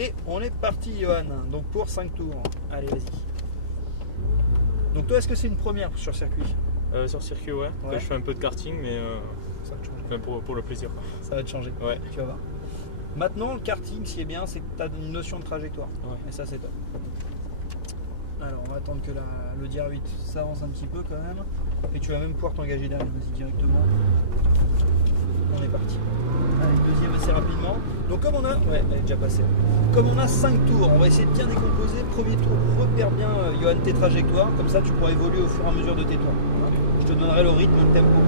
Et on est parti, Johan. Donc pour 5 tours. Allez, vas-y. Donc toi, est-ce que c'est une première sur circuit? Sur circuit, ouais. Ouais. Je fais un peu de karting, mais Ça va te changer. enfin, pour le plaisir. Ça va te changer. Ouais. Tu vas voir. Maintenant, le karting, ce qui est bien, c'est que tu as une notion de trajectoire. Ouais. Et ça, c'est top. Alors, on va attendre que le DR 8 s'avance un petit peu quand même. Et tu vas même pouvoir t'engager derrière. Vas-y, directement. On est parti. Allez, deuxième assez rapidement. Donc comme on a... Ouais, elle est déjà passée. Comme on a 5 tours, on va essayer de bien décomposer. Premier tour, repère bien, Johan, tes trajectoires. Comme ça, tu pourras évoluer au fur et à mesure de tes tours. Je te donnerai le rythme, le tempo.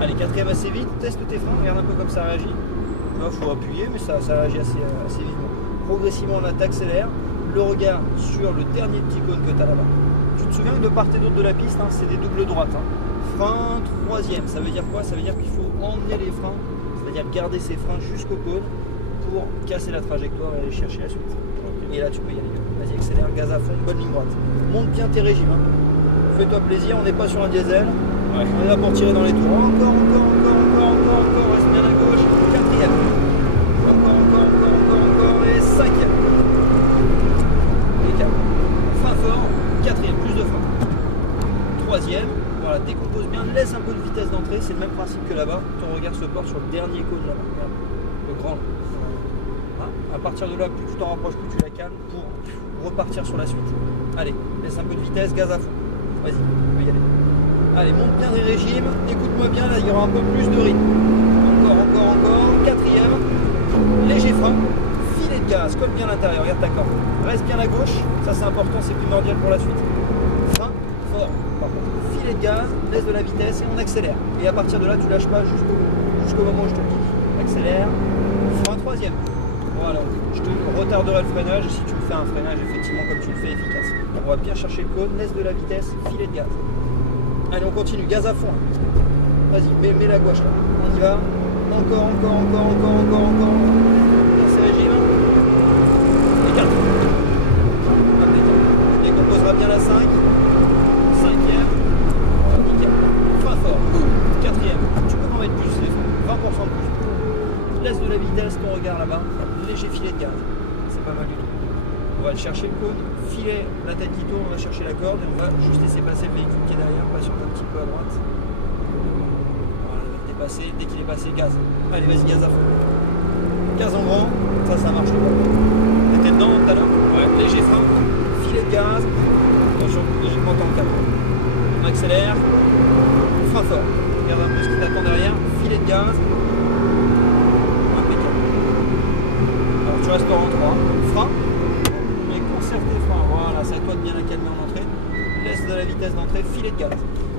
Allez, quatrième assez vite. Teste tes freins. Regarde un peu comme ça réagit. Il faut appuyer, mais ça réagit assez vivement. Progressivement, on accélère. Le regard sur le dernier petit cône que tu as là-bas. Tu te souviens que de part et d'autre de la piste, c'est des doubles droites. Frein troisième, ça veut dire quoi? Ça veut dire qu'il faut emmener les freins, c'est-à-dire garder ses freins jusqu'au cône pour casser la trajectoire et aller chercher la suite. Et là, tu peux y aller. Vas-y, accélère, gaz à fond, bonne ligne droite. Monte bien tes régimes. Fais-toi plaisir, on n'est pas sur un diesel. Ouais. On est là pour tirer dans les tours. Encore, reste bien à gauche. Quatrième. Encore. Et cinquième. Et 4. Frein fort. Quatrième, plus de frein. Troisième. Voilà, décompose bien, laisse un peu de vitesse d'entrée, c'est le même principe que là-bas. Ton regard se porte sur le dernier cône là-bas. Regarde, le grand. À partir de là, plus tu t'en rapproches, plus tu la calmes pour repartir sur la suite. Allez, laisse un peu de vitesse, gaz à fond. Vas-y, on peut y aller. Allez, monte bien les régimes, écoute-moi bien, là il y aura un peu plus de rythme. Encore. Quatrième, léger frein, filet de gaz, colle bien l'intérieur, regarde ta corde. Reste bien à gauche, ça c'est important, c'est primordial pour la suite. Frein fort, par contre. Filet de gaz, laisse de la vitesse et on accélère. Et à partir de là, tu lâches pas jusqu'au moment où je te le dis. Accélère, frein troisième. Voilà, je te retarderai le freinage si tu me fais un freinage effectivement comme tu le fais efficace. On va bien chercher le cône, laisse de la vitesse, filet de gaz. Allez, on continue, gaz à fond. Vas-y, mets la gouache là. On y va. Encore. Dans ces régimes. Et 4. On décomposera bien la 5. Cinquième. Nickel. Frein fort. Quatrième. Tu peux en mettre plus, les freins. 20% de plus. Laisse de la vitesse, ton regard là-bas. Léger filet de gaz. C'est pas mal du tout. On va aller chercher le cône, filer la tête qui tourne, on va chercher la corde et on va juste laisser passer le véhicule qui est derrière, patiente un petit peu à droite. Voilà, il va te dépasser, dès qu'il est passé, gaz. Allez, vas-y, gaz à fond. 15 en grand, ça marche pas. T'étais dedans tout à l'heure? Ouais. Léger frein, filet de gaz, attention, logiquement t'es en cadre. On accélère, frein fort. Regarde un peu ce qui t'attend derrière, filet de gaz. Impeccable. Alors tu restes en 3, frein. Tes freins, voilà, c'est à toi de bien la calmer en entrée. Laisse de la vitesse d'entrée, filet de gaz.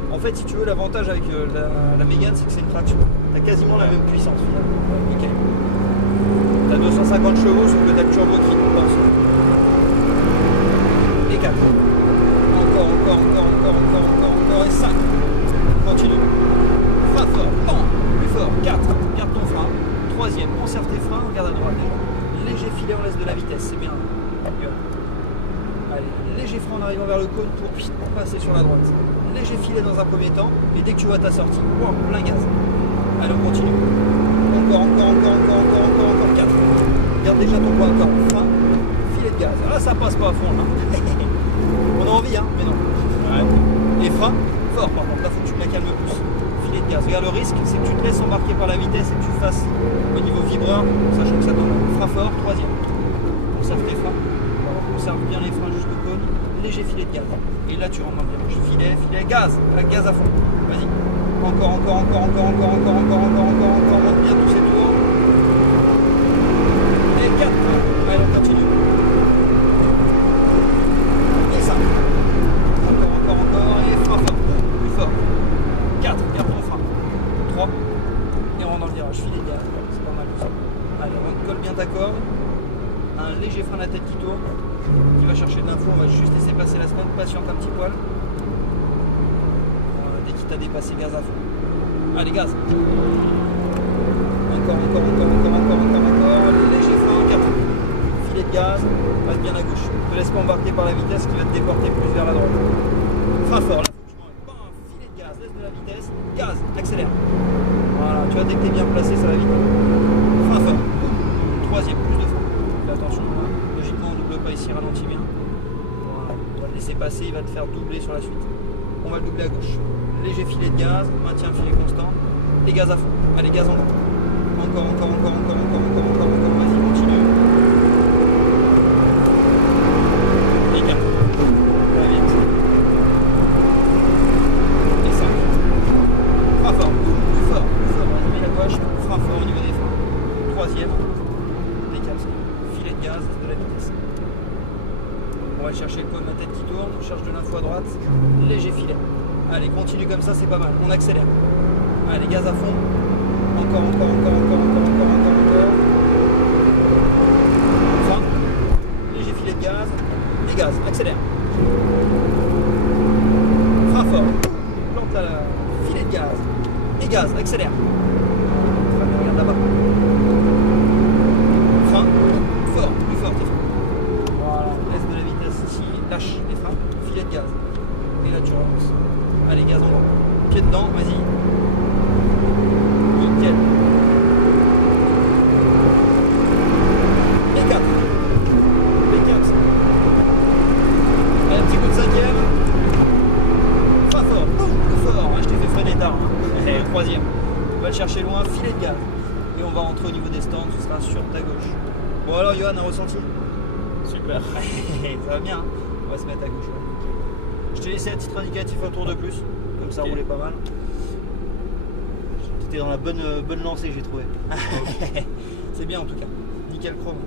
En fait, si tu veux, l'avantage avec la Mégane, c'est que c'est une traction. Tu as quasiment la même puissance finalement. Nickel. Tu as 250 chevaux, sauf que tu as le turbo qui pense. Et 4. Encore. Et 5. Continue. Frein fort, pan, plus fort. 4. Garde ton frein. Troisième, conserve tes freins, regarde à droite déjà. Léger filet, on laisse de la vitesse, c'est bien. Allez, léger frein en arrivant vers le cône pour passer sur la droite. Léger filet dans un premier temps, et dès que tu vois ta sortie, plein gaz. Allez, on continue. Encore. 4. Garde déjà ton poids encore. Frein, filet de gaz. Là, ça passe pas à fond. On a envie, mais non. Ouais. Et frein, fort par contre. Là, faut que tu me la calmes plus. Filet de gaz. Regarde, le risque, c'est que tu te laisses embarquer par la vitesse et que tu fasses au niveau vibreur, sachant que ça tombe. Frein fort, troisième. Conserve tes freins. Conserve bien les freins jusqu'au cône, léger filet de gaz. Et là tu rentres dans le virage. Filet, gaz, gaz à fond. Vas-y. Encore. Monte bien tous ces tours. Et 4. Allez, on continue. Et 5. Encore. Et frein fort. Plus fort. 4. Garde ton frein. 3. Et on rentre dans le virage. Filet de gaz. C'est pas mal tout ça. Allez, on colle bien ta corde. Un léger frein à la tête qui tourne, qui va chercher de l'info, on va juste laisser passer la semaine, patiente un petit poil. Voilà, dès qu'il t'a dépassé, gaz à fond. Allez, gaz. Encore. Léger frein, 4. Filet de gaz, passe bien à gauche. Ne te laisse pas embarquer par la vitesse qui va te déporter plus vers la droite. Frein fort, là, faut que tu m'enlèves. Filet de gaz, laisse de la vitesse, gaz, accélère. Voilà, tu vois, dès que tu es bien placé, ça va vite. Frein fort. Troisième, plus de frein. Là, attention. Logiquement, on double pas ici, ralentit bien. Voilà. On va le laisser passer, il va te faire doubler sur la suite. On va le doubler à gauche. Léger filet de gaz, maintien filet constant. Et gaz à fond. Allez, gaz en bas. Encore, vas-y, continue. Et 4. Très bien. Et 5. Frein fort, plus fort. On met la gauche, frein fort au niveau des freins. Troisième. Décale, filet de gaz, de la vitesse. On va chercher le coin de ma tête qui tourne, on cherche de l'info à droite, léger filet. Allez, continue comme ça, c'est pas mal, on accélère. Allez, gaz à fond. Encore. Frein. Léger filet de gaz. Et gaz, accélère. Frein fort. Plante la filet de gaz. Et gaz, accélère. Très bien, regarde là-bas. Frein. Fort, plus fort tes freins. Voilà, laisse de la vitesse ici. Lâche les freins. Filet de gaz. Et là tu relances. Allez, gaz en bas. Pied dedans, vas-y. Nickel. Et 4. B4. Allez, un petit coup de cinquième. Pas fort. Plus fort. Je t'ai fait freiner tard. Et troisième. On va le chercher loin. Filet de gaz. Et on va rentrer au niveau des stands. Ce sera sur ta gauche. Bon alors, Johan, un ressenti? Super. Ça va bien. Hein, on va se mettre à gauche. Je t'ai laissé un titre indicatif un tour de plus. Comme ça, roulait pas mal. T'étais dans la bonne lancée, j'ai trouvé. C'est bien en tout cas. Nickel chrome.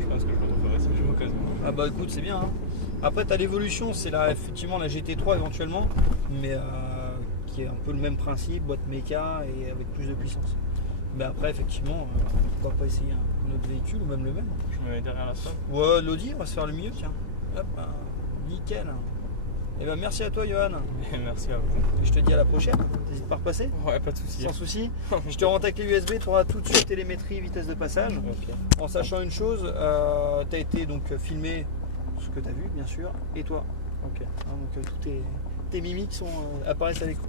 Je pense que je le referai si j'ai l'occasion. Ah bah écoute, c'est bien. Hein. Après, t'as l'évolution, c'est là effectivement la GT3 éventuellement, mais qui est un peu le même principe, boîte méca et avec plus de puissance. Mais après, effectivement, pourquoi pas essayer un autre véhicule ou même le même. Je me mets derrière la salle. Ouais, l'Audi, on va se faire le milieu, tiens. Hop, nickel. Et ben merci à toi, Johan. Et merci à vous. Je te dis à la prochaine. T'hésites pas à repasser? Ouais, pas de soucis. Sans souci. Je te rentre avec les USB, tu auras tout de suite télémétrie, vitesse de passage. Ok. En sachant une chose, tu as été donc filmé ce que tu as vu, bien sûr, et toi. Ok. Hein, donc tous tes mimiques apparaissent à l'écran.